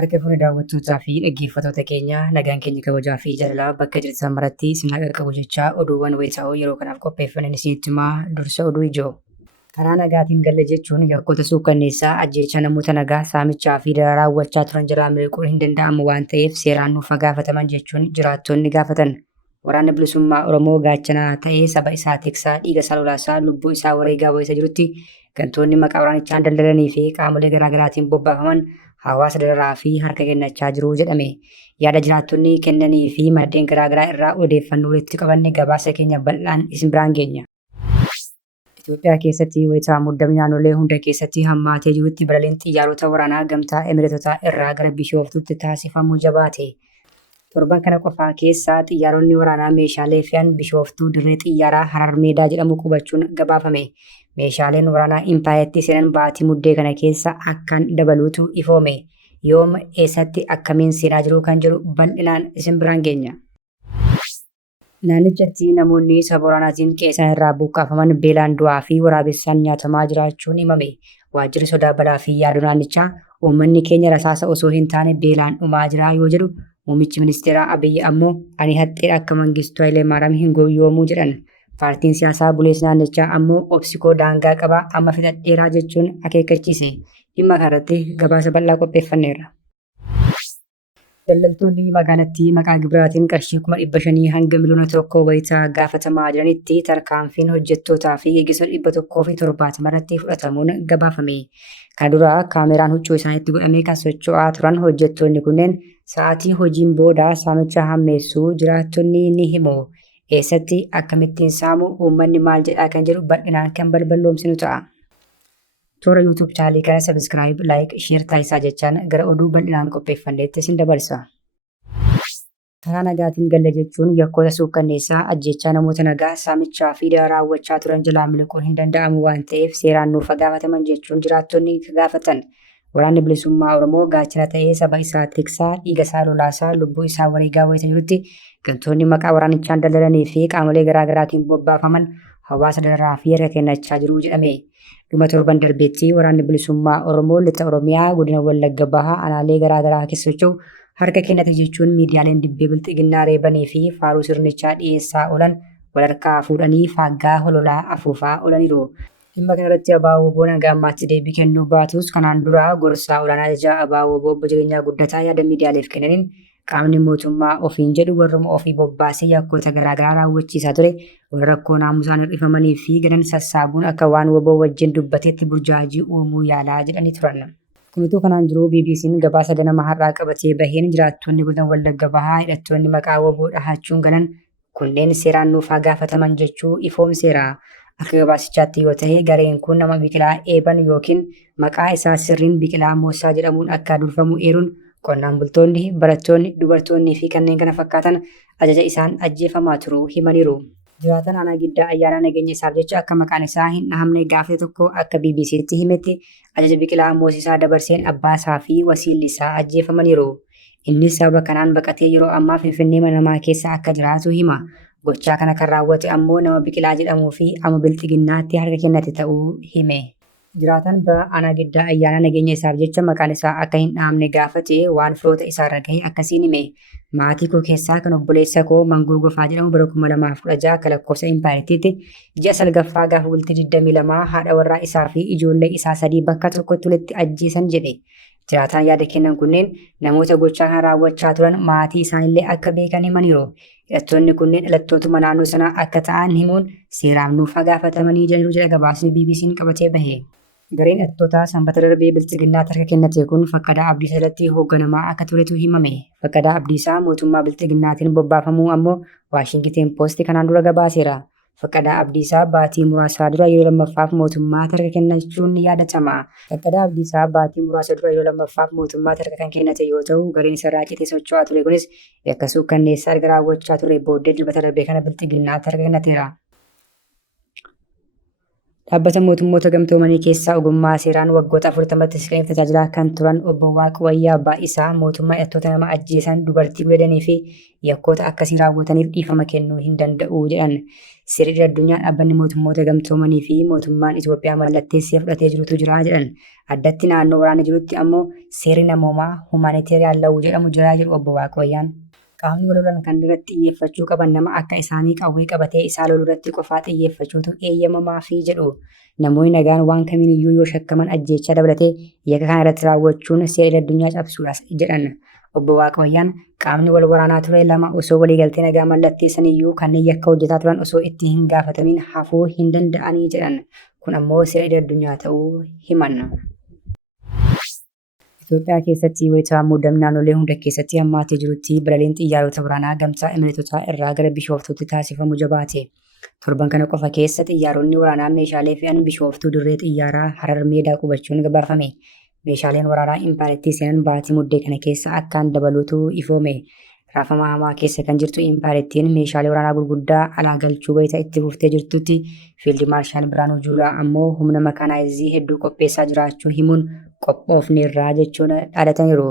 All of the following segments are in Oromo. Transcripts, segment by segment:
Harka fuuni daawwattootaa fi dhaggeeffattoota keenya nagaan keenya kabajaa fi jaalalaa bakka jirtan maratti isin qaqqabu jechaa oduuwwan wayitaa'oo yeroo kanaaf qopheeffaman isinitti himaa dursa oduu ijoo. Karaa nagaatiin galle jechuun yakkoota suukkanneessaa ajjeechaa namoota nagaa saamichaa fi dararaa raawwachaa turan jalaa miliquun hin danda'amu waan ta'eef seeraan nuuf gaafataman jechuun jiraattonni gaafatan. Waraanni bilisummaa Oromoo gaachanaa ta'ee saba isaa tiksaa dhiiga isaa lolaasaa lubbuu isaa wareegaa wayisa jirutti gantoonni maqaa waraanichaan daldalanii fi qaamolee garaagaraatiin bobbaafaman hawaasa dararaa fi harka kennachaa jiru jedhame. Yaada jiraattonni kennanii fi maddeen garaagaraa irraa odeeffannoo walitti qabanne gabaasa keenya bal'aan isin biraan geenya. Itoophiyaa keessatti wayitaa muddamni naannolee hunda keessatti hammaatee jirutti balaliin xiyyaarota waraanaa gamtaa Emireetotaa irraa gara Bishooftuutti taasifamuu jabaate. Torban kana qofaa keessaa xiyyaaronni waraanaa meeshaalee fe'an Bishooftuu dirree xiyyaaraa Harar Meedaa jedhamu qubachuun gabaafame. Meeshaaleen waraanaa Impaayetti seenan baatii muddee kana keessa akkaan dabaluutu ifoome. Yoom eessatti akkamiin seenaa jiru kan jiru bal'inaan isin biraan geenya. Naannichatti namoonni saba waraanaatiin qe'ee irraa buqqaafaman beelaan du'aa fi waraabessaan nyaatamaa jiraachuun himame. Waajjirri sodaa balaa fi yaaduu naannichaa uummanni keenya rasaasa osoo hin taane beelaan dhumaa jira yoo jedhu, muummichi ministeeraa Abiyyi ammoo ani haxxee akka Mangistuu Hayilemaariyaam hin gooyyoomu jedhan. Paartiin siyaasaa buleessa naannichaa ammoo obsikoo daangaa qabaa amma fixadheeraa jechuun akeekkachiise. Dhimma kanarratti gabaasa bal'aa qopheeffanneerra. Daldaltoonni magaalattii maqaa gibiraatiin qarshii 500,000 hanga miliyoona 1 wayitaa gaafatamaa jiranitti tarkaanfiin hojjettootaa fi gaggeessitoota 170 irratti fudhatamuun gabaafame. Kana dura kaameraan huccuu isaaniitti godhamee kan socho'aa turan hojjettoonni kunneen sa'aatii hojiin booda saamicha hammeessuu jiraattonni ni himu. Eessatti akkamittiin saamu uummanni maal jedhaa kan jedhu bal'inaan kan balballoomsinu ta'a. Toora YouTube chaanalii kana subscribe, like, share taasisaa jechaan gara oduu bal'inaan qopheeffanneetti isin dabarsa. Karaa nagaatiin galle jechuun yakkoota suukkanneessaa ajjeechaa namoota nagaa saamichaa fi dararaa raawwachaa turan jalaa miliquun hin danda'amu waan ta'eef seeraan nuuf gaafataman jechuun jiraattonni gaafatan. Waraanni bilisummaa Oromoo gaachana ta'ee saba isaa tiksaa dhiiga isaa lolaasaa lubbuu isaa wareegaa wayita jirutti gantoonni maqaa waraanichaan daldalanii fi qaamolee garaagaraatiin bobbaafaman hawaasa dararaa fi harka kennachaa jiru jedhame. Dhuma torban darbeetti waraanni bilisummaa Oromoo lixa Oromiyaa godina Wallagga Bahaa aanaalee garaagaraa keessa socho'u harka kennate jechuun miidiyaaleen dibbee bilxiginnaa reebanii fi faaruu sirnichaa dhiyeessaa oolan walharkaa fuudhanii faaggaa hololaa afuufaa oolaniiru. Dhimma kanarratti Abaaboo Obbo nagaa ammaatti deebii kennuu baatus kanaan dura gorsaa olaanaa ajajaa Abaaboo Obbo Jireenyaa Guddataa yaada miidiyaaleef kennaniin qaamni mootummaa ofiin jedhu warruma ofii bobbaasee yakkoota garaagaraa raawwachiisaa ture warra rakkoo naamusaan hir'ifamanii fi gadan sassaabuun akka waan woboo wajjin dubbateetti burjaajii uumuu yaalaa jedhanii turan. Kunuutuu kanaan jiru BBC'n gabaasa ganama har'aa qabatee baheen jiraattonni godina Wallagga Bahaa hidhattoonni maqaa woboo dhahachuun galan kunneen seeraan nuuf gaafataman jechuu ifoomseera. Akka gabaasichaatti yoo ta'e gareen kun nama Biqilaa Eeban yookiin maqaa isaa sirriin Biqilaa Moosaa jedhamuun akka durfamu eeruun qonnaan bultoonni, barattoonni, dubartoonnii fi kanneen kana fakkaatan ajaja isaan ajjeefamaa turuu himaniiru. Jiraatan aanaa giddaa ayyaana nageenya isaaf jecha akka maqaan isaa hin dhahamne gaafate tokko akka BBC'tti himetti ajaja Biqilaa Moosisaa dabarseen abbaasaa fi wasiilli isaa ajjeefamaniiru. Innis sababa kanaan baqatee yeroo ammaa Finfinnee mana namaa keessa akka jiraatu hima. Gochaa kana kan raawwate ammoo nama Biqilaa jedhamuu fi amma bilxiginnaatti harka kennate ta'uu hime. Jiraatan bira aanaa giddaa ayyaana nageenya isaaf jecha maqaan isaa akka hin dhahamne gaafate waan firoota isaarra gahe akkasiin hime. Maatii koo keessaa kan obboleessa koo Mangoo Gofaa jedhamu bara 2016 akka lakkoofsa Impaayetiitti ji'a salgaffaa gaafa bultii 22 haadha warraa isaa fi ijoollee isaa 3 bakka tokkotti walitti ajjeesan jedhe. Jiraataan yaada kennan kunneen namoota gochaa kan raawwachaa turan maatii isaanillee akka beekan himaniiru. Hidhattoonni kunneen dhalattootuma naannoo sanaa akka ta'an himuun seeraan nuuf gaafatamanii jiru jedha gabaasni BBC'n qabatee bahe. Gareen hidhattootaa sanbata darbee bilxiginnaa harka kennate kun Faqqadaa Abdiisaa jalatti hoogganamaa akka turetu himame. Faqqadaa Abdiisaa mootummaa bilxiginnaatiin bobbaafamuu ammoo Waashingiteen Poost kanaan dura gabaaseera. Faqqadaa Abdiisaa baatii muraasaa dura yeroo lammaffaaf mootummaa harka kennachuun ni yaadatama. Faqqadaa Abdiisaa baatii muraasa dura yeroo lammaffaaf mootummaa harka kan kennate yoo ta'u gareen isarraa citee socho'aa ture kunis yakka suukkanneessaa erga raawwachaa ture booddee dilbata darbee kana bilxiginnaatti harka kennateera. Dhaabbata mootummoota gamtoomanii keessaa ogummaa seeraan waggoota 40tti siqaniif tajaajilaa kan turan obbo Waaqwayyaa Baay'isaa mootummaa hidhattoota nama ajjeesan dubartii gudeedanii fi yakkoota akkasii raawwataniif dhiifama kennuu hin danda'u jedhan. Seerri addunyaa dhaabbanni mootummoota gamtoomanii fi mootummaan Itoophiyaa mallatteessee fudhatee jirutu jira jedhan. Addatti naannoo waraana jirutti ammoo seerri namoomaa humanitarian law jedhamu jira jedhu obbo Waaqwayyaan. Qaamni wal lolan kan irratti xiyyeeffachuu qaban nama akka isaanii qawwee qabatee isaa loluu irratti qofaa xiyyeeffachuutu eeyyamamaa fi jedhu. Namoonni nagaan waan kamiiniyyuu yoo shakkaman ajjeechaa dabalatee yakka kana irratti raawwachuun seera addunyaa cabsuudhaas jedhan. Obbo Waaqwayyaan qaamni wal waraanaa ture lama osoo waliigaltee nagaa mallatteessaniyyuu kanneen yakka hojjetaa turan osoo itti hin gaafatamin hafuu hin danda'anii jedhan. Kun ammoo seera addunyaa ta'uu himan. Itoophiyaa keessatti wayita muudamni naannolee hunda keessatti hammaatee jirutti balaliin xiyyaarota waraanaa gamtaa Imireetotaa irraa gara Bishooftuutti taasifamu jabaate. Torban kana qofa keessa xiyyaaronni waraanaa meeshaalee fe'an Bishooftuu dirree xiyyaaraa Harar Meedaa qubachuun gabaafame. Meeshaaleen waraanaa Impaayiritti seenan baatii muddee kana keessa akkaan dabaluutu ifoome. Raafama hamaa keessa kan jirtu Impaayirittiin meeshaalee waraanaa gurguddaa alaa galchuu wayita itti fuftee jirtutti Fiild Maarshaal Biraanuu Juulaa ammoo humna makaanaayizii hedduu qopheessaa jiraachuu himuun qophoofneerraa jechuun dhaadataniiru.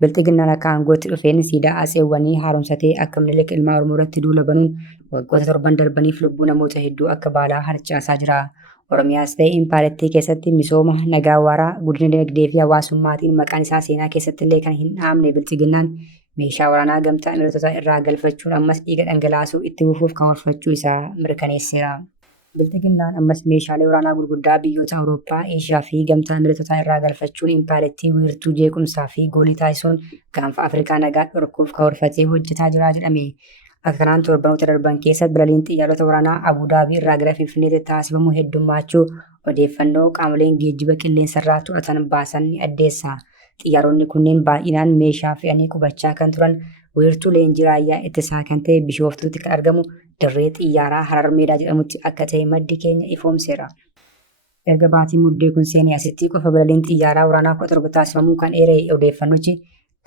Bilxiginnaan akka aangootti dhufeen siidaa atseewwanii haaromsatee akka Minilik ilmaa Oromoo irratti duula banuun waggoota 7 darbaniif lubbuu namoota hedduu akka baalaa harcaasaa jira. Oromiyaas ta'e Impaayiritti keessatti misooma nagaa waaraa guddina dinagdee fi hawaasummaatiin maqaan isaa seenaa keessatti illee kan hin dhaamne bilxiginnaan meeshaa waraanaa gamtaa Imireetotaa irraa galfachuun ammas dhiiga dhangalaasuu itti fufuuf karoorfachuu isaa mirkaneesseera. Bilxiginnaan ammas meeshaalee waraanaa gurguddaa biyyoota Awurooppaa, Eeshiyaa fi gamtaa Imireetotaa irraa galfachuun Impaayiritti wiirtuu jeequmsaa fi goolii taasisuun gaanfa Afrikaa nagaa dhorkuuf karoorfatee hojjetaa jira jedhame. Akka kanaan torbanoota darban keessa balaliin xiyyaarota waraanaa Abudaabii irraa gara Finfinneetti taasifamu heddummachuu odeeffannoo qaamoleen geejjiba qilleensarraa to'atan baasan ni addeessa. Xiyyaaronni kunneen baay'inaan meeshaa fe'anii qubachaa kan turan wiirtuu leenjii raayyaa ittisaa kan ta'e Bishooftuutti kan argamu dirree xiyyaaraa Harar Meedaa jedhamutti akka ta'e maddi keenya ifoomseera. Erga baatii muddee kun seenee asitti qofa balaliin xiyyaaraa waraanaa 17 taasifamuu kan eeree odeeffannochi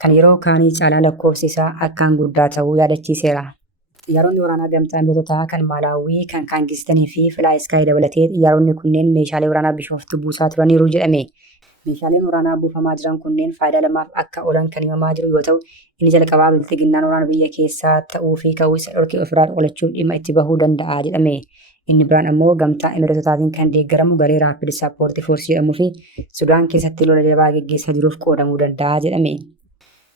kan yeroo kaanii caalaa lakkoofsi isaa akkaan guddaa ta'uu yaadachiiseera. Xiyyaaronni waraanaa gamtaa Imireetotaa kan Maalaawii, kan Kaangistanii fi Filaayiskaay dabalatee xiyyaaronni kunneen meeshaalee waraanaa Bishooftuu buusaa turaniiru jedhame. Meeshaaleen waraanaa buufamaa jiran kunneen faayidaa lamaaf akka oolan kan himamaa jiru yoo ta'u, inni jalqabaa bilxiginnaan waraana biyya keessaa ta'uu fi ka'uu isa dhorkee ofirraa qolachuuf dhimma itti bahuu danda'a jedhame. Inni biraan ammoo gamtaa Imireetotaatiin kan deeggaramu garee Raapid Sappoortii Foorsii jedhamuu fi Sudaan keessatti lola jabaa gaggeessaa jiruuf qoodamuu danda'a jedhame.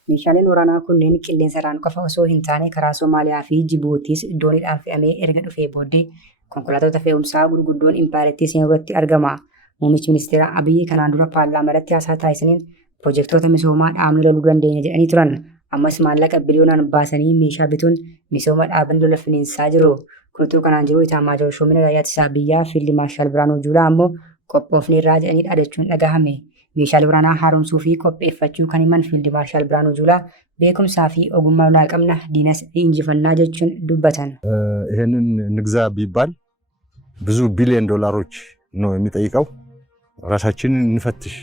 Meeshaaleen waraanaa kunneen qilleensarraan qofa osoo hin taane karaa Somaaliyaa fi Jibuutiis dooniidhaan fe'amee erga dhufee booddee konkolaattota fe'umsaa gurguddoon Impaayiritti seenuu irratti argama. Muummichi ministeera Abiyyi kanaan dura paarlaamaa irratti haasaa taasisaniin piroojeektoota misoomaa dhaabni loluu dandeenya jedhanii turan. Ammas maallaqa biliyoonaan baasanii meeshaa bituun misooma dhaabni lola finiinsaa jiru. Kunutuu kanaan jiru Itaamaajoor Shuumina raayyaa ittisaa biyyaa Fiild Maarshaal Biraanuu Juulaa ammoo qophoofneerraa jedhanii dhaadachuun dhagahame. Meeshaalee waraanaa haaromsuu fi qopheeffachuu kan himan Fiild Maarshaal Biraanuu Juulaa beekumsaa fi ogummaa lolaa qabna diinas injifannaa jechuun dubbatan. ይሄንን ንግዛ ቢባል ብዙ ቢሊዮን ዶላሮች ነው የሚጠይቀው። ራሳችንን እንፈትሽ፣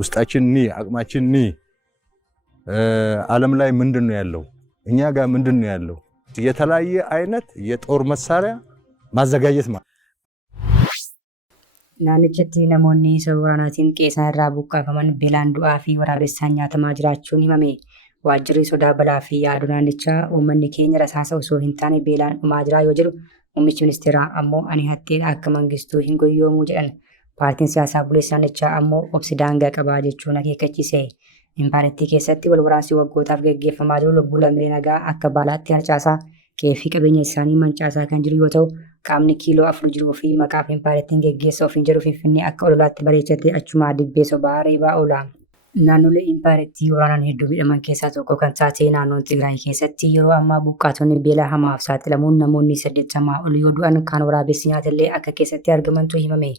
ውስጣችን ኒ አቅማችን ኒ ዓለም ላይ ምንድነው ያለው፣ እኛ ጋር ምንድነው ያለው፣ የተለያየ አይነት የጦር መሳሪያ ማዘጋጀት ማለት naannichatti namoonni sababa waraanaatiin qe'ee irraa buqqaafaman beelaan du'aa fi waraabessaan nyaatamaa jiraachuun himame. Waajjirri sodaa balaa fi yaaduu naannichaa uummanni keenya rasaasa osoo hin taane beelaan dhumaa jira yoo jedhu, muummichi ministeeraa ammoo ani hatteedha akka mangistuu hin goyyoomuu jedhan. Paartiin siyaasaa buleessa naannichaa ammoo obsi daangaa qabaa jechuun akeekkachiise. Impaayiritti keessatti wal waraansi waggootaaf gaggeeffamaa jiru lubbuu lammiilee nagaa akka baalaatti harcaasaa qe'ee fi qabeenya isaanii mancaasaa kan jiru yoo ta'u, qaamni kiiloo 4 jiruu fi maqaaf Impaayirittiin geggeessaa ofiin jedhu Finfinnee akka ololaatti bareechatee achumaa dibbee sobaa reebaa oola. Naannolee Impaayiritti waraanaan hedduu miidhaman keessaa tokko kan taate naannoon Tigraay keessatti yeroo ammaa buqqaatonni beela hamaaf saaxilamuun namoonni 80 ol yoo du'an kan waraabessi nyaatallee akka keessatti argamantu himame.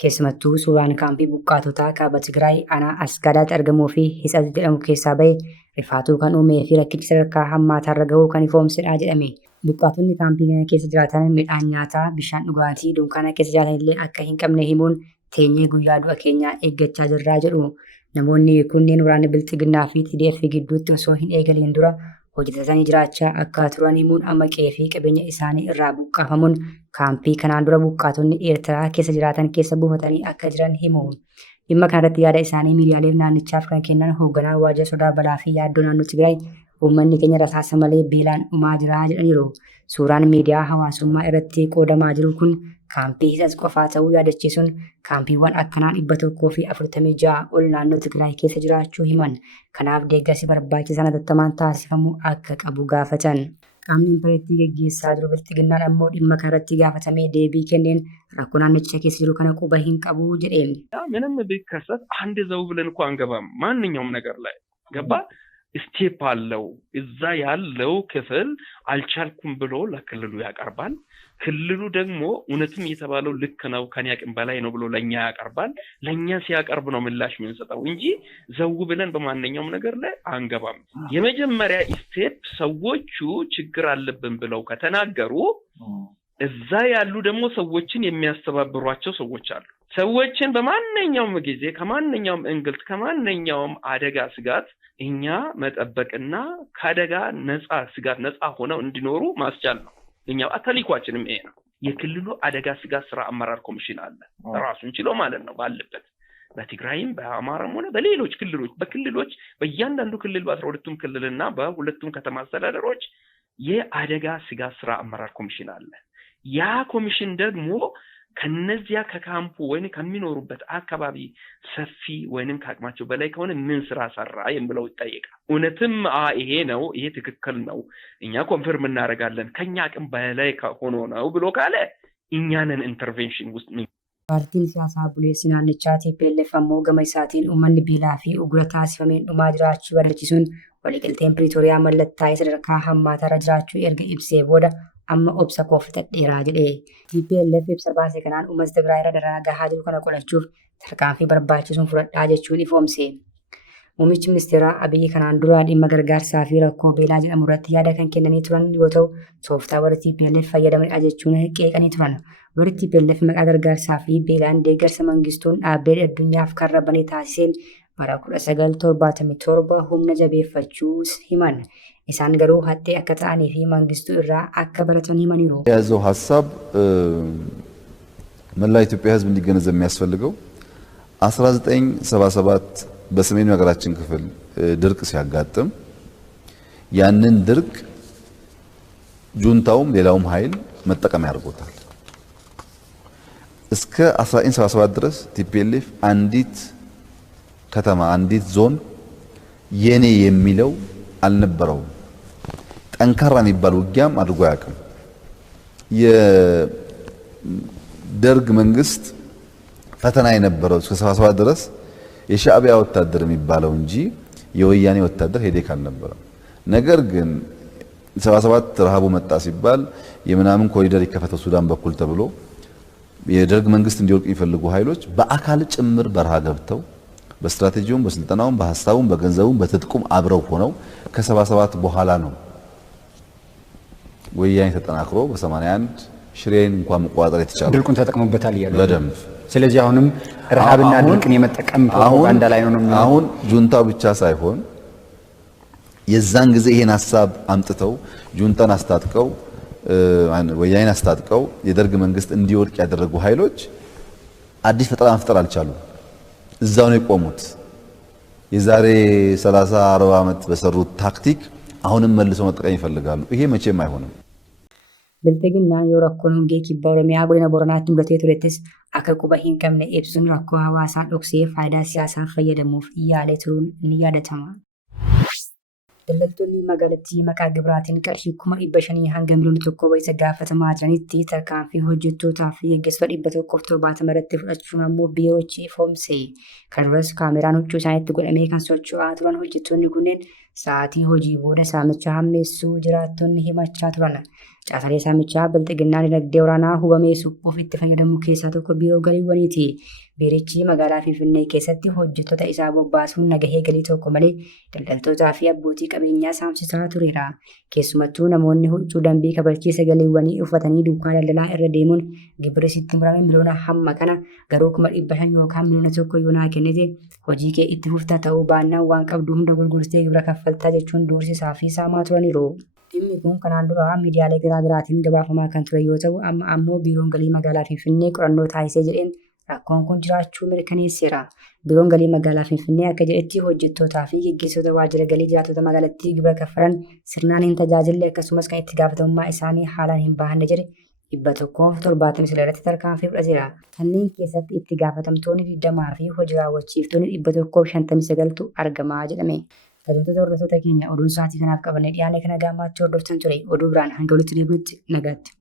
Keessumattuu suuraan kaampii buqqaatotaa kaaba Tigraay aanaa Asgaadaatti argamuu fi Hitsat jedhamu keessaa bahe rifaatuu kan uumee fi rakkichi sadarkaa hammaatarra gahuu kan ifoomsedha jedhame. Buqqaatonni kaampii kana keessa jiraatan midhaan nyaataa, bishaan dhugaatii, dunkaana keessa jiraatanillee akka hin qabne himuun teenyee guyyaa du'a keenyaa eeggachaa jirraa jedhu. Namoonni kunneen waraana bilxiginnaa fi TDF gidduutti osoo hin eegaliin dura hojjetatanii jiraachaa akka turan himuun amma qe'ee fi qabeenya isaanii irraa buqqaafamuun kaampii kanaan dura buqqaatonni Eertiraa keessa jiraatan keessa buufatanii akka jiran himu. Dhimma kanarratti yaada isaanii miidiyaaleef naannichaaf kan kennan hoogganaan waajjira sodaa balaa fi yaaddoo naannoo Tigraay uummanni keenya rasaasa malee beelaan dhumaa jira jedhaniiru. Suuraan miidiyaa hawaasummaa irratti qoodamaa jiru kun kaampii Hiisas qofaa ta'uu yaadachiisuun kaampiiwwan akkanaa 146 ol naannoo Tigraay keessa jiraachuu himan. Kanaaf deeggarsi barbaachisaa hatattamaan taasifamuu akka qabu gaafatan. Qaamni impareettii gaggeessaa jiru bilxiginnaan ammoo dhimma kanarratti gaafatamee deebii kenneen rakkoo naannicha keessa jiru kana quba hin qabu jedheen. ምንም ቢከሰት አንድ ዘው ብለን እኮ አንገባም። ማንኛውም ነገር ላይ ገባ ስቴፕ አለው። እዛ ያለው ክፍል አልቻልኩም ብሎ ለክልሉ ያቀርባል። ክልሉ ደግሞ እውነትም የተባለው ልክ ነው ከኔ አቅም በላይ ነው ብሎ ለኛ ያቀርባል። ለኛ ሲያቀርብ ነው ምላሽ የምንሰጠው እንጂ ዘው ብለን በማንኛውም ነገር ላይ አንገባም። የመጀመሪያ ስቴፕ ሰዎቹ ችግር አለብን ብለው ከተናገሩ እዛ ያሉ ደግሞ ሰዎችን የሚያስተባብሯቸው ሰዎች አሉ። ሰዎችን በማንኛውም ጊዜ ከማንኛውም እንግልት ከማንኛውም አደጋ ስጋት እኛ መጠበቅና ከአደጋ ነፃ ስጋት ነፃ ሆነው እንዲኖሩ ማስቻል ነው። እኛ አተሊኳችንም ይሄ ነው። የክልሉ አደጋ ስጋት ስራ አመራር ኮሚሽን አለ ራሱን ችሎ ማለት ነው ባለበት በትግራይም በአማራም ሆነ በሌሎች ክልሎች በክልሎች በእያንዳንዱ ክልል በ12ቱም ክልልና በሁለቱም ከተማ አስተዳደሮች የአደጋ ስጋት ስራ አመራር ኮሚሽን አለ። ያ ኮሚሽን ደግሞ ከነዚያ ከካምፑ ወይን ከሚኖሩበት አካባቢ ሰፊ ወይንም ከአቅማቸው በላይ ከሆነ ምን ስራ ሰራ የሚለው ይጠይቃል። እውነትም ይሄ ነው ይሄ ትክክል ነው እኛ ኮንፈርም እናደርጋለን ከኛ አቅም በላይ ሆኖ ነው ብሎ ካለ እኛንን ኢንተርቬንሽን ውስጥ ፓርቲን ሲያሳ ቡሌስ ናንቻ TPLF ammoo gama isaatiin uummanni beelaa fi uggura taasifameen dhumaa jiraachuu barbaachisuun waliigalteen Piriitooriyaa mallattaa'ee sadarkaa hammaatarra jiraachuu erga ibsee booda amma obsa koofitadheeraa jedhee TPLF ibsa baase kanaan uummata Tigraay irra daraa gahaa jiru kana qolachuuf tarkaanfii barbaachisuun fudhadhaa jechuun ifoomse. Muummichi ministeeraa Abiyyi kanaan dura dhimma gargaarsaa fi rakkoo beelaa jedhamu irratti yaada kan kennanii turan yoo ta'u tooftaa warri TPLF fayyadamanidha jechuun qeeqanii turan. Warri TPLF maqaa gargaarsaa fi beelaan deeggarsa mangistuun dhaabbilee addunyaaf kan rabanii taasiseen bara 1977 humna jabeeffachuus himan. isaan garuu hattee akka ta'anii fi mangistuu irraa akka baratan himaniiru. የያዘው ሐሳብ መላ ኢትዮጵያ ሕዝብ እንዲገነዘብ የሚያስፈልገው 1977 በሰሜኑ የሀገራችን ክፍል ድርቅ ሲያጋጥም ያንን ድርቅ ጁንታውም ሌላውም ኃይል መጠቀም ያደርጉታል። እስከ 1977 ድረስ ቲፒኤልኤፍ አንዲት ከተማ አንዲት ዞን የኔ የሚለው አልነበረውም። ጠንካራ የሚባል ውጊያም አድርጎ ያውቅም። የደርግ መንግስት ፈተና የነበረው እስከ 77 ድረስ የሻዕቢያ ወታደር የሚባለው እንጂ የወያኔ ወታደር ሄዴክ አልነበረም። ነገር ግን 77 ረሃቡ መጣ ሲባል የምናምን ኮሪደር ይከፈተው ሱዳን በኩል ተብሎ የደርግ መንግስት እንዲወርቅ የሚፈልጉ ኃይሎች በአካል ጭምር በረሃ ገብተው በስትራቴጂውም በስልጠናውም በሐሳቡም በገንዘቡም በትጥቁም አብረው ሆነው ከ77 በኋላ ነው ወያኔ ተጠናክሮ በ81 ሽሬን እንኳን መቋጠር የተቻለው። ድርቁን ተጠቅሞበታል ይላል በደንብ። ስለዚህ አሁንም ረሃብና ድርቅን የመጠቀም ፕሮፓጋንዳ ላይ ነው። አሁን ጁንታው ብቻ ሳይሆን የዛን ጊዜ ይሄን ሐሳብ አምጥተው ጁንታን አስታጥቀው ወያኔን አስታጥቀው የደርግ መንግስት እንዲወድቅ ያደረጉ ኃይሎች አዲስ ፈጠራ መፍጠር አልቻሉም። እዛው ነው የቆሙት። የዛሬ 30 40 ዓመት በሰሩት ታክቲክ አሁንም መልሰው መጠቀም ይፈልጋሉ። ይሄ መቼም አይሆንም። Bilbilinaan yoo rakkoon hundee kibba Oromiyaa godina Booranaatti mudatee turettis akka quba hin qabne ibsuun rakkoo hawaasaa dhoksee faayidaa siyaasaaf fayyadamuuf yaalee turuun ni yaadatama. Daldaltoonni magaalattii maqaa gibiraatiin qarshii 500 hanga miliyoona 1 bayisa gaafatamaa jiranitti tarkaanfii hojjettootaa fi gaggeessitoota 170 irratti fudhachuun ammoo biiroochi ifoomse. Kan duras kaameraan huccuu isaaniitti godhamee kan socho'aa turan hojjettoonni kunneen sa'aatii hojii booda saamicha hammeessuu jiraattonni himachaa turan. Caasalee saamichaa bilxiginnaan dinagdee waraanaa hubamee suphuuf itti fayyadamu keessaa tokko biiroo galiiwwaniiti. biirichi magaalaa Finfinnee keessatti hojjettoota isaa bobbaasuun nagahee galii tokko malee daldaltootaa fi abbootii qabeenyaa saamsisaa tureera. Keessumattuu namoonni huccuu dambii kabachiisa galiiwwanii uffatanii dukkaana daldalaa irra deemuun gibirri sitti murame miliyoona hamma kana garuu 500,000 yookaan miliyoona 1 yoo naa kennite hojii kee itti fufta ta'uu baannaan waan qabdu hunda gurgurtee gibira kaffaltaa jechuun doorsisaa fi saamaa turaniiru. Dhimmi kun kanaan dura miidiyaalee garaagaraatiin gabaafamaa kan ture yoo ta'u amma ammoo biiroon galii magaalaa Finfinnee qorannoo taasisee jedheen rakkoon kun jiraachuu mirkaneesseera. Biiroon galii magaalaa Finfinnee akka jedhetti hojjettootaa fi gaggeessitoota waajjira galii jiraattota magaalattii gibira kaffalan sirnaan hin tajaajille akkasumas kan itti gaafatamummaa isaanii haalaan hin bahanne jedhe 179 irratti tarkaanfii fudhateera. Kanneen keessatti itti gaafatamtoonni 20 fi hojii raawwachiiftoonni 159tu argamaa jedhame. Tajaajiltoota hordoftoota keenya oduun sa'aatii kanaaf qabannee dhiyaanne kana gaammaatti hordoftan ture. Oduu biraan hanga walitti deebinutti nagaatti.